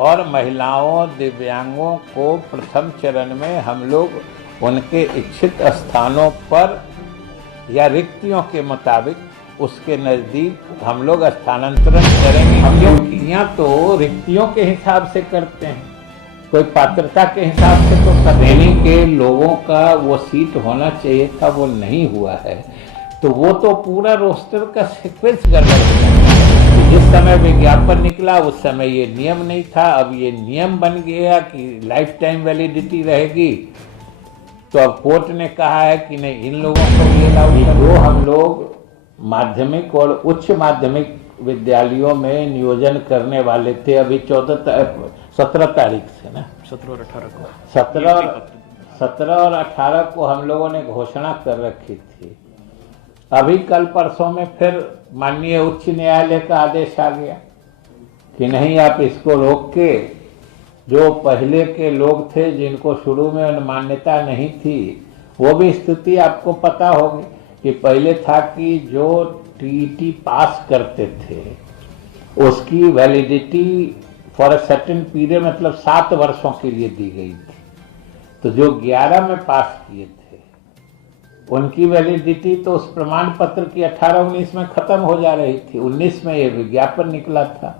और महिलाओं दिव्यांगों को प्रथम चरण में हम लोग उनके इच्छित स्थानों पर या रिक्तियों के मुताबिक उसके नज़दीक हम लोग स्थानांतरण करेंगे। हम नियुक्तियाँ तो रिक्तियों के हिसाब से करते हैं, कोई पात्रता के हिसाब से तो श्रेणी के लोगों का वो सीट होना चाहिए था, वो नहीं हुआ है। तो वो तो पूरा रोस्टर का सीक्वेंस गड़बड़ है। जिस समय विज्ञापन निकला उस समय ये नियम नहीं था, अब ये नियम बन गया कि लाइफ टाइम वैलिडिटी रहेगी। तो अब कोर्ट ने कहा है कि नहीं, इन लोगों को भी अलाउ करो। हम लोग माध्यमिक और उच्च माध्यमिक विद्यालयों में नियोजन करने वाले थे, अभी 17 तारीख से ना, 17 और 18 को 17 और 18 को हम लोगों ने घोषणा कर रखी थी। अभी कल परसों में फिर माननीय उच्च न्यायालय का आदेश आ गया कि नहीं, आप इसको रोक के जो पहले के लोग थे जिनको शुरू में मान्यता नहीं थी, वो भी स्थिति आपको पता होगी कि पहले था कि जो टीईटी पास करते थे उसकी validity for a certain period, मतलब 7 वर्षों के लिए दी गई थी। तो जो 11 में पास किए थे उनकी वैलिडिटी तो उस प्रमाण पत्र की 18-19 में खत्म हो जा रही थी। 19 में ये विज्ञापन निकला था,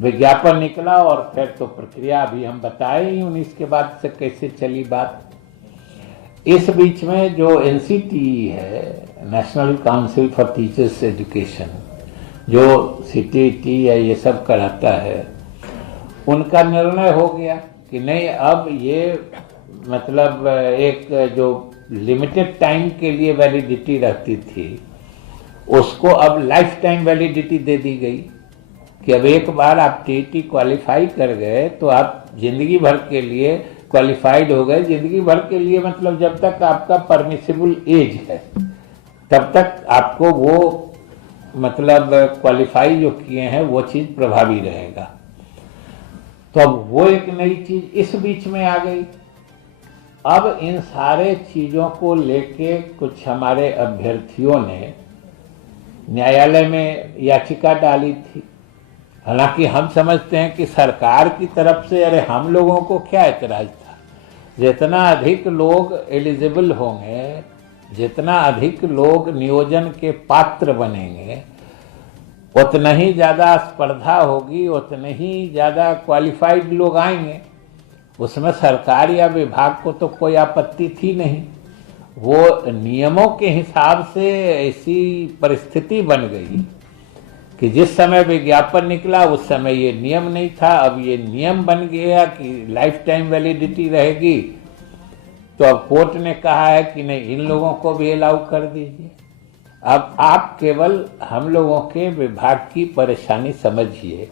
विज्ञापन निकला और फिर तो प्रक्रिया अभी हम बताए ही 19 के बाद से कैसे चली बात। इस बीच में जो एनसीटीई है, national council for teachers education, जो सीटीटी या ये सब कराता है, उनका निर्णय हो गया कि नहीं, अब ये मतलब एक जो लिमिटेड टाइम के लिए वैलिडिटी रहती थी उसको अब लाइफ टाइम वैलिडिटी दे दी गई कि अब एक बार आप टीईटी क्वालिफाई कर गए तो आप जिंदगी भर के लिए क्वालिफाइड हो गए। जिंदगी भर के लिए मतलब जब तक आपका परमिसिबल एज है तब तक आपको वो मतलब क्वालिफाई जो किए हैं वो चीज प्रभावी रहेगा। तो अब वो एक नई चीज इस बीच में आ गई। अब इन सारे चीजों को लेके कुछ हमारे अभ्यर्थियों ने न्यायालय में याचिका डाली थी। हालांकि हम समझते हैं कि सरकार की तरफ से अरे हम लोगों को क्या एतराज था, जितना अधिक लोग एलिजिबल होंगे, जितना अधिक लोग नियोजन के पात्र बनेंगे, उतना ही ज़्यादा स्पर्धा होगी, उतने ही ज़्यादा क्वालिफाइड लोग आएंगे। उसमें सरकार या विभाग को तो कोई आपत्ति थी नहीं। वो नियमों के हिसाब से ऐसी परिस्थिति बन गई कि जिस समय विज्ञापन निकला उस समय ये नियम नहीं था, अब ये नियम बन गया कि लाइफ टाइम वैलिडिटी रहेगी। तो अब कोर्ट ने कहा है कि नहीं, इन लोगों को भी अलाउ कर दीजिए। अब आप केवल हम लोगों के विभाग की परेशानी समझिए।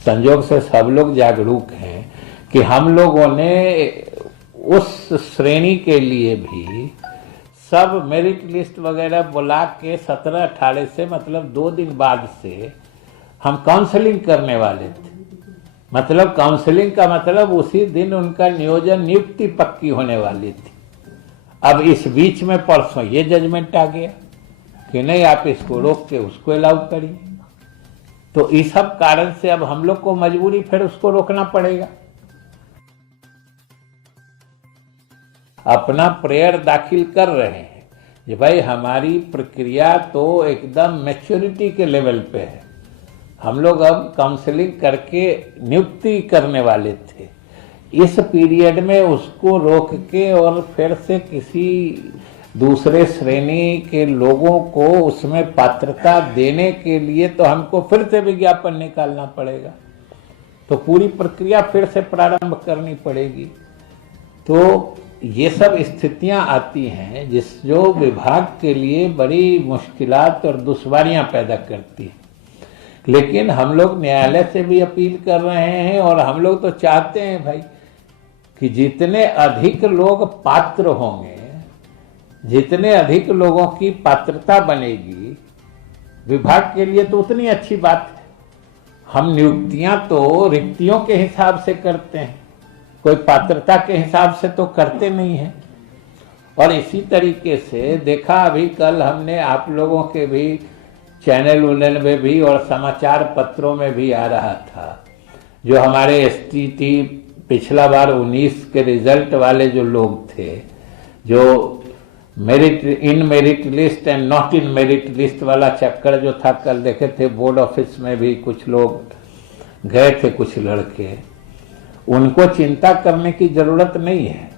संयोग से सब लोग जागरूक हैं कि हम लोगों ने उस श्रेणी के लिए भी सब मेरिट लिस्ट वगैरह बुला के 17-18 से मतलब 2 दिन बाद से हम काउंसलिंग करने वाले थे। मतलब काउंसलिंग का मतलब उसी दिन उनका नियुक्ति पक्की होने वाली थी। अब इस बीच में परसों ये जजमेंट आ गया कि नहीं, आप इसको रोक के उसको अलाउ करिए। तो इस सब कारण से अब हम लोग को मजबूरी फिर उसको रोकना पड़ेगा। अपना प्रेयर दाखिल कर रहे हैं कि भाई हमारी प्रक्रिया तो एकदम मैच्योरिटी के लेवल पे है। हम लोग अब काउंसलिंग करके नियुक्ति करने वाले थे। इस पीरियड में उसको रोक के और फिर से किसी दूसरे श्रेणी के लोगों को उसमें पात्रता देने के लिए तो हमको फिर से विज्ञापन निकालना पड़ेगा। तो पूरी प्रक्रिया फिर से प्रारंभ करनी पड़ेगी। तो ये सब स्थितियां आती हैं जो विभाग के लिए बड़ी मुश्किलात और दुश्वारियां पैदा करती है। लेकिन हम लोग न्यायालय से भी अपील कर रहे हैं और हम लोग तो चाहते हैं भाई कि जितने अधिक लोग पात्र होंगे, जितने अधिक लोगों की पात्रता बनेगी विभाग के लिए तो उतनी अच्छी बात है। हम नियुक्तियां तो रिक्तियों के हिसाब से करते हैं, कोई पात्रता के हिसाब से तो करते नहीं हैं। और इसी तरीके से देखा, अभी कल हमने आप लोगों के भी चैनल में भी और समाचार पत्रों में भी आ रहा था जो हमारे एसटीटी पिछला बार 19 के रिजल्ट वाले जो लोग थे, जो merit in merit list and not in merit list वाला चक्कर जो था, कल देखे थे बोर्ड ऑफिस में भी कुछ लोग गए थे, कुछ लड़के, उनको चिंता करने की जरूरत नहीं है,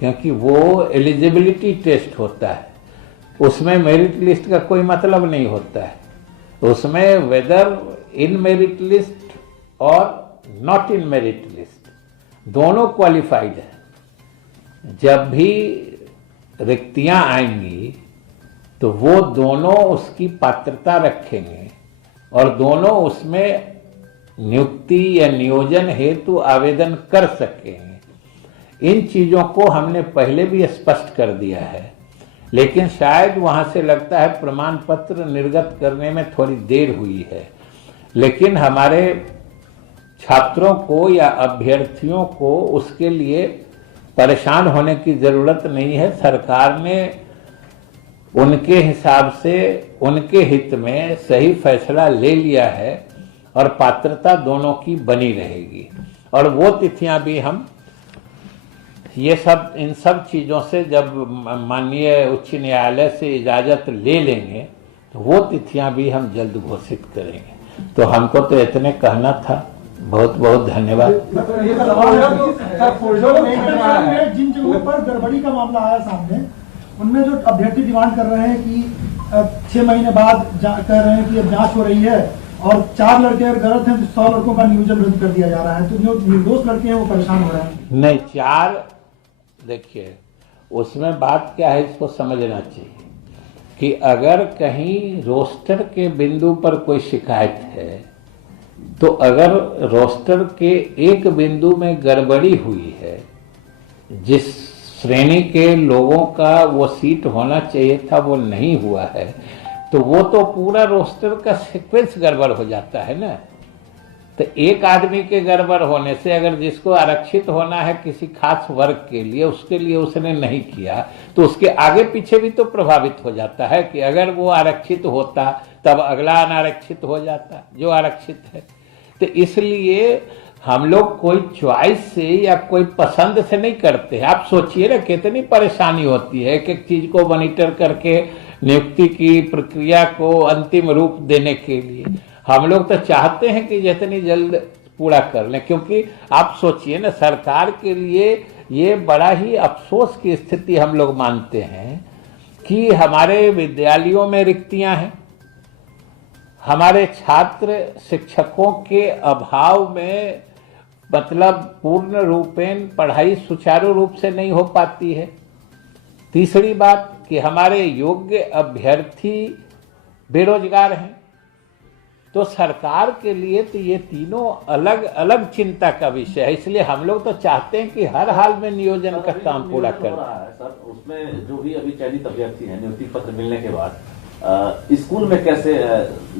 क्योंकि वो एलिजिबिलिटी टेस्ट होता है, उसमें मेरिट लिस्ट का कोई मतलब नहीं होता है। उसमें वेदर इन मेरिट लिस्ट और नॉट इन मेरिट लिस्ट दोनों क्वालिफाइड है। जब भी रिक्तियां आएंगी तो वो दोनों उसकी पात्रता रखेंगे और दोनों उसमें नियुक्ति या नियोजन हेतु आवेदन कर सकेंगे। इन चीजों को हमने पहले भी स्पष्ट कर दिया है, लेकिन शायद वहां से लगता है प्रमाण पत्र निर्गत करने में थोड़ी देर हुई है। लेकिन हमारे छात्रों को या अभ्यर्थियों को उसके लिए परेशान होने की जरूरत नहीं है। सरकार ने उनके हिसाब से, उनके हित में सही फैसला ले लिया है और पात्रता दोनों की बनी रहेगी। और वो तिथियां भी हम ये सब, इन सब चीजों से जब माननीय उच्च न्यायालय से इजाजत ले लेंगे तो वो तिथियां भी हम जल्द घोषित करेंगे। तो हमको तो इतने कहना था। बहुत बहुत धन्यवाद। जिन जगहों पर गड़बड़ी का मामला आया सामने, उनमें जो अभ्यर्थी डिमांड कर रहे हैं कि 6 महीने बाद कह रहे हैं कि अब जांच हो रही है और 4 लड़के अगर गलत हैं तो 100 लड़कों का नियोजन रद्द कर दिया जा रहा है, तो जो निर्दोष लड़के हैं वो परेशान हो रहे हैं। नहीं, 4 देखिए, उसमें बात क्या है इसको समझना चाहिए कि अगर कहीं रोस्टर के बिंदु पर कोई शिकायत है तो अगर रोस्टर के एक बिंदु में गड़बड़ी हुई है, जिस श्रेणी के लोगों का वो सीट होना चाहिए था वो नहीं हुआ है, तो वो तो पूरा रोस्टर का सीक्वेंस गड़बड़ हो जाता है ना। तो एक आदमी के गड़बड़ होने से अगर जिसको आरक्षित होना है किसी खास वर्ग के लिए, उसके लिए उसने नहीं किया तो उसके आगे पीछे भी तो प्रभावित हो जाता है कि अगर वो आरक्षित होता तब अगला अनारक्षित हो जाता जो आरक्षित है। तो इसलिए हम लोग कोई चॉइस से या कोई पसंद से नहीं करते हैं। आप सोचिए ना कितनी परेशानी होती है एक एक चीज को मॉनिटर करके नियुक्ति की प्रक्रिया को अंतिम रूप देने के लिए। हम लोग तो चाहते हैं कि जितनी जल्द पूरा कर लें, क्योंकि आप सोचिए ना, सरकार के लिए ये बड़ा ही अफसोस की स्थिति हम लोग मानते हैं कि हमारे विद्यालयों में रिक्तियां हैं, हमारे छात्र शिक्षकों के अभाव में मतलब पूर्ण रूपेण पढ़ाई सुचारू रूप से नहीं हो पाती है। तीसरी बात कि हमारे योग्य अभ्यर्थी बेरोजगार हैं। तो सरकार के लिए तो ये तीनों अलग अलग चिंता का विषय है। इसलिए हम लोग तो चाहते हैं कि हर हाल में नियोजन का काम पूरा कर सर। उसमें जो भी अभी चयनित अभ्यर्थी हैं, नियुक्ति पत्र मिलने के बाद स्कूल में कैसे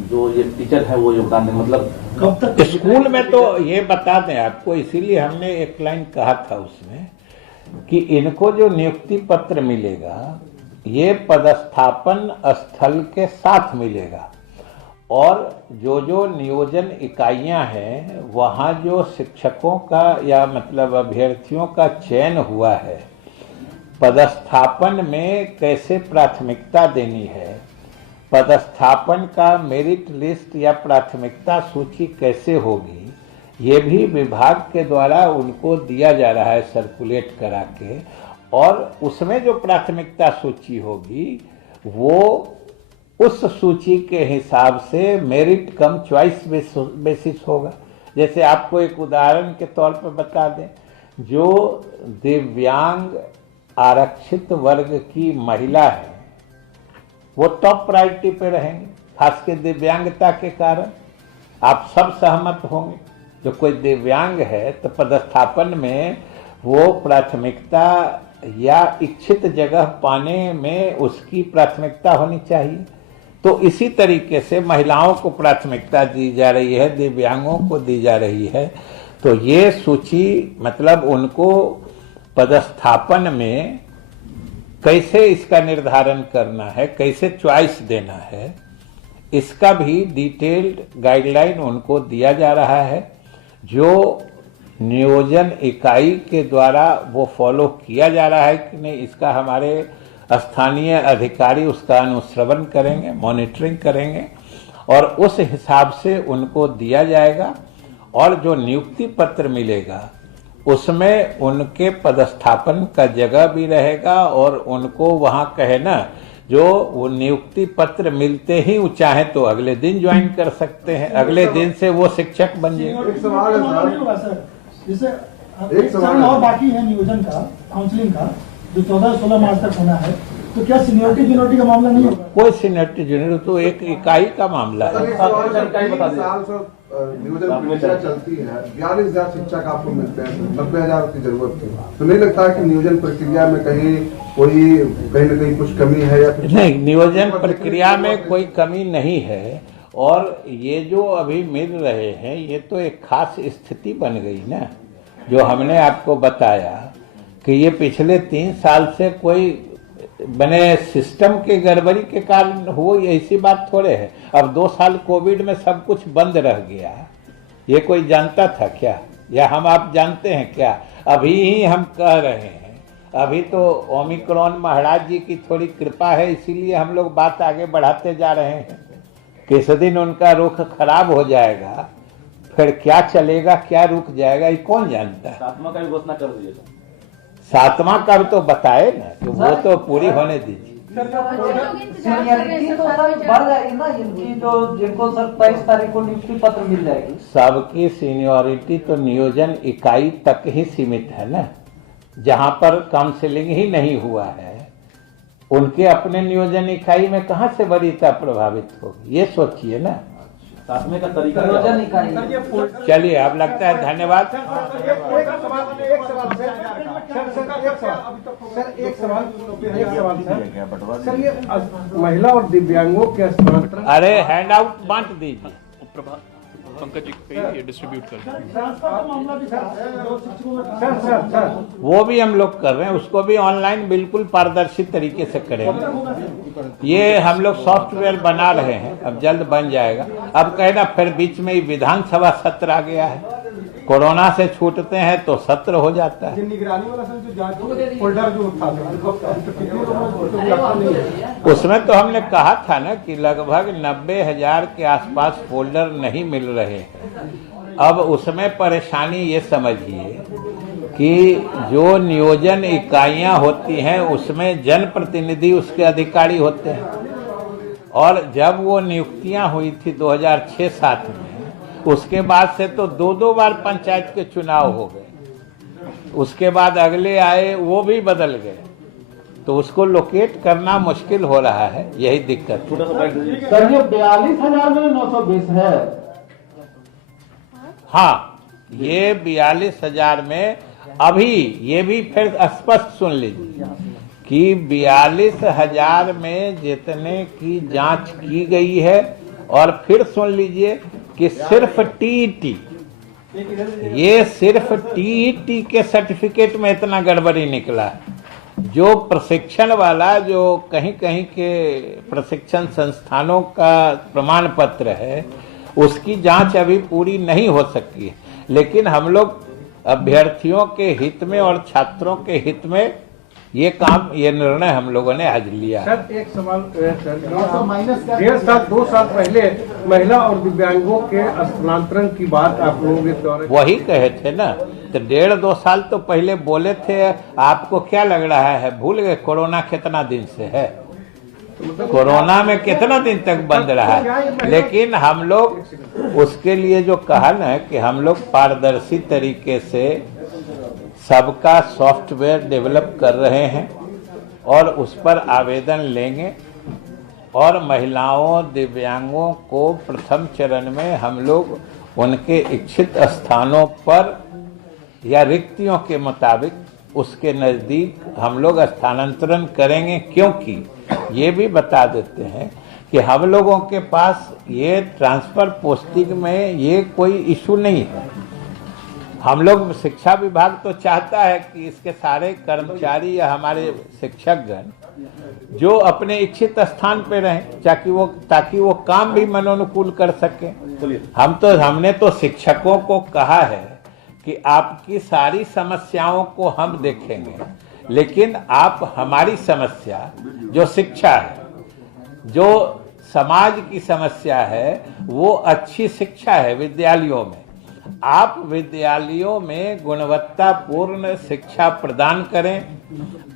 जो ये टीचर है वो योगदान दें, मतलब कब तक स्कूल में? तो ये बता दें आपको, इसीलिए हमने एक लाइन कहा था उसमें कि इनको जो नियुक्ति पत्र मिलेगा ये पदस्थापन स्थल के साथ मिलेगा, और जो जो नियोजन इकाइयां हैं वहां जो शिक्षकों का या मतलब अभ्यर्थियों का चयन हुआ है, पदस्थापन में कैसे प्राथमिकता देनी है, पदस्थापन का मेरिट लिस्ट या प्राथमिकता सूची कैसे होगी, ये भी विभाग के द्वारा उनको दिया जा रहा है सर्कुलेट करा के। और उसमें जो प्राथमिकता सूची होगी वो उस सूची के हिसाब से मेरिट कम चॉइस बेसिस होगा। जैसे आपको एक उदाहरण के तौर पर बता दें, जो दिव्यांग आरक्षित वर्ग की महिला है वो टॉप प्रायोरिटी पे रहेंगे, खासकर दिव्यांगता के कारण। आप सब सहमत होंगे, जो कोई दिव्यांग है तो पदस्थापन में वो प्राथमिकता या इच्छित जगह पाने में उसकी प्राथमिकता होनी चाहिए। तो इसी तरीके से महिलाओं को प्राथमिकता दी जा रही है, दिव्यांगों को दी जा रही है। तो ये सूची मतलब उनको पदस्थापन में कैसे इसका निर्धारण करना है, कैसे चॉइस देना है, इसका भी डिटेल्ड गाइडलाइन उनको दिया जा रहा है। जो नियोजन इकाई के द्वारा वो फॉलो किया जा रहा है कि नहीं, इसका हमारे स्थानीय अधिकारी उसका अनुश्रवण करेंगे, मॉनिटरिंग करेंगे और उस हिसाब से उनको दिया जाएगा। और जो नियुक्ति पत्र मिलेगा उसमें उनके पदस्थापन का जगह भी रहेगा और उनको वहाँ कहे ना, जो वो नियुक्ति पत्र मिलते ही वो चाहे तो अगले दिन ज्वाइन कर सकते हैं, अगले दिन से वो शिक्षक बन जाएंगे। एक सवाल है सर, जैसे एक सवाल और बाकी है नियोजन का, काउंसलिंग का, जो 14-16 मार्च तक होना है, तो क्या सीनियरिटी जूनियरिटी का मामला नहीं होगा? कोई सीनियरिटी जूनियरिटी तो एक इकाई का मामला है। नियोजन प्रक्रिया चलती है, 42,000 शिक्षक आपको मिलते हैं, 90,000 की जरूरत थी, तो नहीं लगता है कि नियोजन प्रक्रिया में कहीं न कहीं कुछ कमी है या फिर? नहीं, नियोजन प्रक्रिया में कोई कमी नहीं है। और ये जो अभी मिल रहे हैं ये तो एक खास स्थिति बन गई ना, जो हमने आपको बताया कि ये पिछले 3 साल से कोई बने सिस्टम के गड़बड़ी के कारण हो, ऐसी बात थोड़े है। अब 2 साल कोविड में सब कुछ बंद रह गया, ये कोई जानता था क्या, या हम आप जानते हैं क्या? अभी ही हम कह रहे हैं, अभी तो ओमिक्रॉन महाराज जी की थोड़ी कृपा है, इसीलिए हम लोग बात आगे बढ़ाते जा रहे हैं। किस दिन उनका रुख खराब हो जाएगा, फिर क्या चलेगा क्या रुक जाएगा, ये कौन जानता है। 7वां का भी घोषणा कर दीजिएगा। 7वां का तो बताए ना, तो वो तो पूरी होने दीजिए। सीनियरिटी तो सर बढ़ जाएगी ना इनकी, जो जिनको सर 23 तारीख को नियुक्ति पत्र मिल जाएगी। सबकी सीनियरिटी तो नियोजन इकाई तक ही सीमित है ना, जहां पर काउंसिलिंग ही नहीं हुआ है उनके अपने नियोजन इकाई में कहां से वरीयता प्रभावित होगी, ये सोचिए ना। 7वें का तरीका नियोजन इकाई। चलिए, अब लगता है धन्यवाद। सर ये महिला और दिव्यांगों के स्थानांतरण, अरे हैंड आउट बांट दीजिए। पंकज जी पे ये डिस्ट्रीब्यूट कर दें। ट्रांसफर का मामला भी था, जो शिक्षकों में सर वो भी हम लोग कर रहे हैं, उसको भी ऑनलाइन बिल्कुल पारदर्शी तरीके से करेंगे। ये हम लोग सॉफ्टवेयर बना रहे हैं, अब जल्द बन जाएगा। अब कहना फिर बीच में ही विधानसभा सत्र आ गया है, कोरोना से छूटते हैं तो सत्र हो जाता है। निगरानी वाला सर जो जांच फोल्डर जो था, उसमें तो हमने कहा था ना कि लगभग 90,000 के आसपास फोल्डर नहीं मिल रहे हैं। अब उसमें परेशानी ये समझिए कि जो नियोजन इकाइयां होती हैं उसमें जनप्रतिनिधि उसके अधिकारी होते हैं, और जब वो नियुक्तियां हुई थी 2006-07 में, उसके बाद से तो 2 बार पंचायत के चुनाव हो गए, उसके बाद अगले आए वो भी बदल गए, तो उसको लोकेट करना मुश्किल हो रहा है, यही दिक्कत है। सर ये 42,000 में 920 है। हाँ, ये 42,000 में अभी ये भी फिर स्पष्ट सुन लीजिए कि 42,000 में जितने की जांच की गई है, और फिर सुन लीजिए कि सिर्फ टीईटी, ये सिर्फ टीईटी के सर्टिफिकेट में इतना गड़बड़ी निकला है। जो प्रशिक्षण वाला, जो कहीं कहीं के प्रशिक्षण संस्थानों का प्रमाण पत्र है, उसकी जांच अभी पूरी नहीं हो सकी है। लेकिन हम लोग अभ्यर्थियों के हित में और छात्रों के हित में ये निर्णय हम लोगों ने आज लिया। सर एक सवाल सर, 2 साल पहले महिला और दिव्यांगों के स्थानांतरण की बात आप लोगों के द्वारा वही कहे थे ना, तो 1.5-2 साल तो पहले बोले थे। आपको क्या लग रहा है, भूल गए कोरोना कितना दिन से है? कोरोना में कितना दिन तक बंद रहा है? लेकिन हम लोग उसके लिए जो कहा ना कि हम लोग पारदर्शी तरीके से सबका सॉफ्टवेयर डेवलप कर रहे हैं और उस पर आवेदन लेंगे, और महिलाओं दिव्यांगों को प्रथम चरण में हम लोग उनके इच्छित स्थानों पर या रिक्तियों के मुताबिक उसके नज़दीक हम लोग स्थानांतरण करेंगे। क्योंकि ये भी बता देते हैं कि हम लोगों के पास ये ट्रांसफर पोस्टिंग में ये कोई इशू नहीं है। हम लोग, शिक्षा विभाग तो चाहता है कि इसके सारे कर्मचारी या हमारे शिक्षकगण जो अपने इच्छित स्थान पे रहें, ताकि वो काम भी मनोनुकूल कर सके। हमने तो शिक्षकों को कहा है कि आपकी सारी समस्याओं को हम देखेंगे, लेकिन आप हमारी समस्या जो शिक्षा है, जो समाज की समस्या है, वो अच्छी शिक्षा है विद्यालयों में। आप विद्यालयों में गुणवत्तापूर्ण शिक्षा प्रदान करें,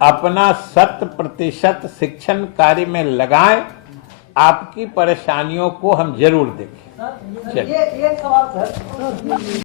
अपना 100% शिक्षण कार्य में लगाएं, आपकी परेशानियों को हम जरूर देखें। ये एक सवाल सर